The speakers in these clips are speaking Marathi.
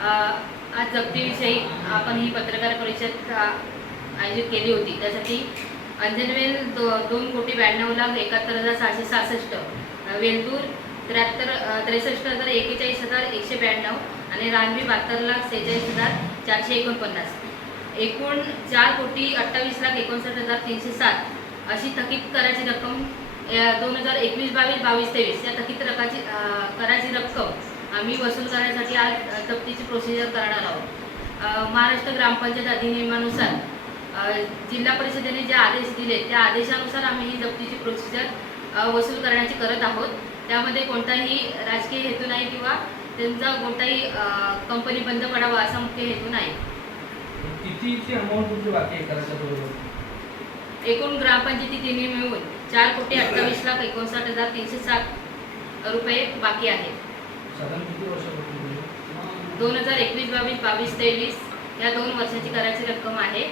आज जप्तीविषयी आपण ही पत्रकार परिषद आयोजित केली होती. त्यासाठी अंजनवेल 2,92,71,666, वेलतूर 63,41,192 आणि रानवी 72,46,449, एकूण 4,28,59,307 अशी थकीत कराची रक्कम 2021-22 या थकीत कराची रक्कम आम्ही वसूल करण्यासाठी आज जप्तीची प्रोसिजर करणार आहोत. महाराष्ट्र ग्रामपंचायत अधिनियमानुसार जिल्हा परिषदेने जे आदेश दिले त्या आदेशानुसार आम्ही ही जप्तीची प्रोसिजर वसूल करण्याची करत आहोत. त्यामध्ये कोणताही राजकीय हेतू नाही किंवा त्यांचा कोणताही कंपनी बंद पडावा असा मुख्य हेतू नाही. कितीची अमाऊंट तुमची बाकी आहे करायच्या बरोबर? एकूण ग्रामपंचायती तिन्ही मिळून 4,28,59,307 रुपये बाकी आहेत. साधारण किती वर्षापासून? 2021-22, 22-23 या 2 वर्षाची करायची रक्कम आहे.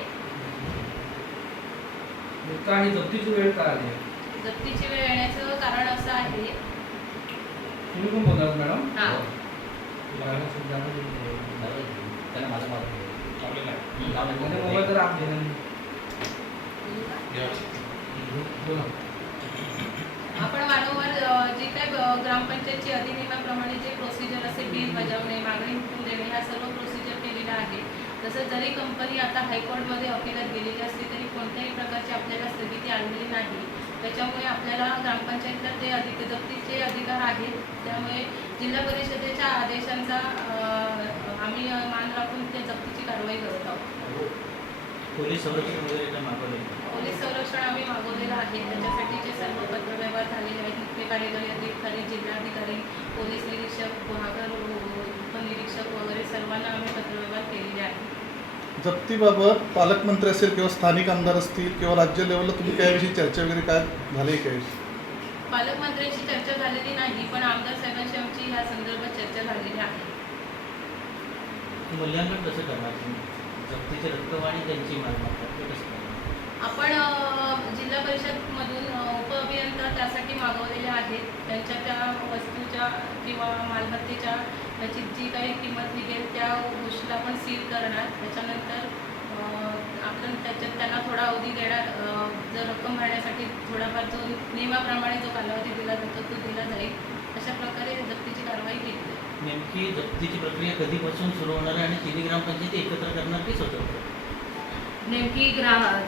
काही जप्तीची वेळ का आली? जप्तीची वेळ येण्याचं कारण असं आहे. तुम्ही पण बोललात मॅडम? हां. मोबाईल तर आप देणार. आपण वारंवार जे काय ग्रामपंचायतची अधिनियमाप्रमाणे जे प्रोसिजर असेल, बिल बजावणे, मागणी हुकूम देणे, ह्या सर्व प्रोसिजर केलेल्या आहे. तसंच जरी कंपनी आता हायकोर्टमध्ये अपिलात गेलेली असली तरी कोणत्याही प्रकारची आपल्याला स्थगिती आलेली नाही. त्याच्यामुळे आपल्याला ग्रामपंचायतीला ते जप्तीचे अधिकार आहेत. त्यामुळे जिल्हा परिषदेच्या आदेशांचा आम्ही मान राखून त्या जप्तीची कारवाई करत आहोत. पोलीस संरक्षण वगैरे मागवले? पोलीस संरक्षण आम्ही मागवलेलं आहे. त्याच्यासाठीचे सर्व पत्रव्यवहार झालेले आहेत. मुख्य कार्यकारी अधिकारी, जिल्हाधिकारी, पोलीस निरीक्षक, गुन्हागार उपनिरीक्षक वगैरे सर्वांना आम्ही पत्रव्यवहार केलेले आहेत. जप्तीबाबत पालकमंत्री असेल किंवा स्थानिक आमदार असतील किंवा राज्य लेवलला तुम्ही त्याविषयी चर्चा वगैरे काय झाली काय? पालकमंत्र्यांशी चर्चा झालेली नाही, पण आमदार साहेबांशी आमची ह्या संदर्भात चर्चा झालेली आहे. मूल्यांकन कसं करणार तुम्ही जप्तीची रक्कम आणि त्यांची मालमत्ता कसं करणार? आपण जिल्हा परिषदमधून उपअभियंता त्यासाठी मागवलेले आहेत. त्यांच्या त्या वस्तूच्या किंवा मालमत्तेच्या त्याची जी काही किंमत निघेल त्या गोष्टीला आपण सील करणार. त्याच्यानंतर आपण त्याच्यात त्यांना थोडा अवधी देणार. जर रक्कम भरण्यासाठी थोडाफार जो नियमाप्रमाणे जो कालावधी दिला जातो तो दिला जाईल. अशा प्रकारे जप्तीची कारवाई केली जाईल. नेमकी जप्तीची प्रक्रिया कधीपासून सुरू होणार आहे आणि तिन्ही ग्रामपंचायती एकत्र करणार की स्वतंत्र? नेमकी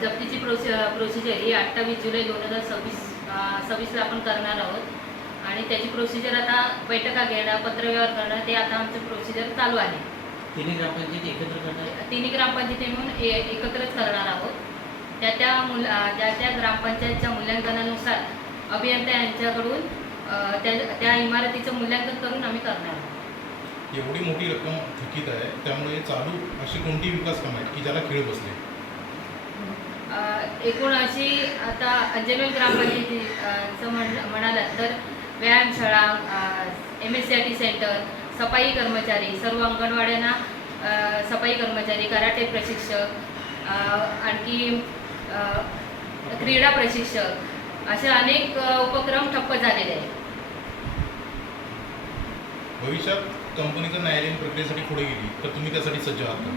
जप्तीची प्रोसिजर ही 28 जुलै 2026 आपण करणार आहोत. आणि त्याची प्रोसिजर आता बैठका घेणं, पत्रव्यवहार करणं ते आता आमचं प्रोसिजर चालू आहे. तिन्ही ग्रामपंचायती एकत्र करणार? तिन्ही ग्रामपंचायती मिळून एकत्रच करणार आहोत. त्या ग्रामपंचायतच्या मूल्यांकनानुसार अभियंता यांच्याकडून त्या इमारतीचं मूल्यांकन करून आम्ही करणार आहोत. एवढी मोठी रक्कम थकीत आहे, त्यामुळे चालू अशी कोणती विकास कामं आहेत की ज्याला खीळ बसले? एकूण अशी आता अंजनवेल ग्रामपंचायतीचं म्हणालात तर व्यायामशाळा, MSCIT सेंटर, सफाई कर्मचारी, सर्व अंगणवाड्यांना सफाई कर्मचारी, कराटे प्रशिक्षक, आणखी क्रीडा प्रशिक्षक असे अनेक उपक्रम ठप्प झालेले आहेत. भविष्यात कंपनीच्या न्यायालयीन प्रक्रियेसाठी पुढे गेली तर तुम्ही त्यासाठी सज्ज आहात का?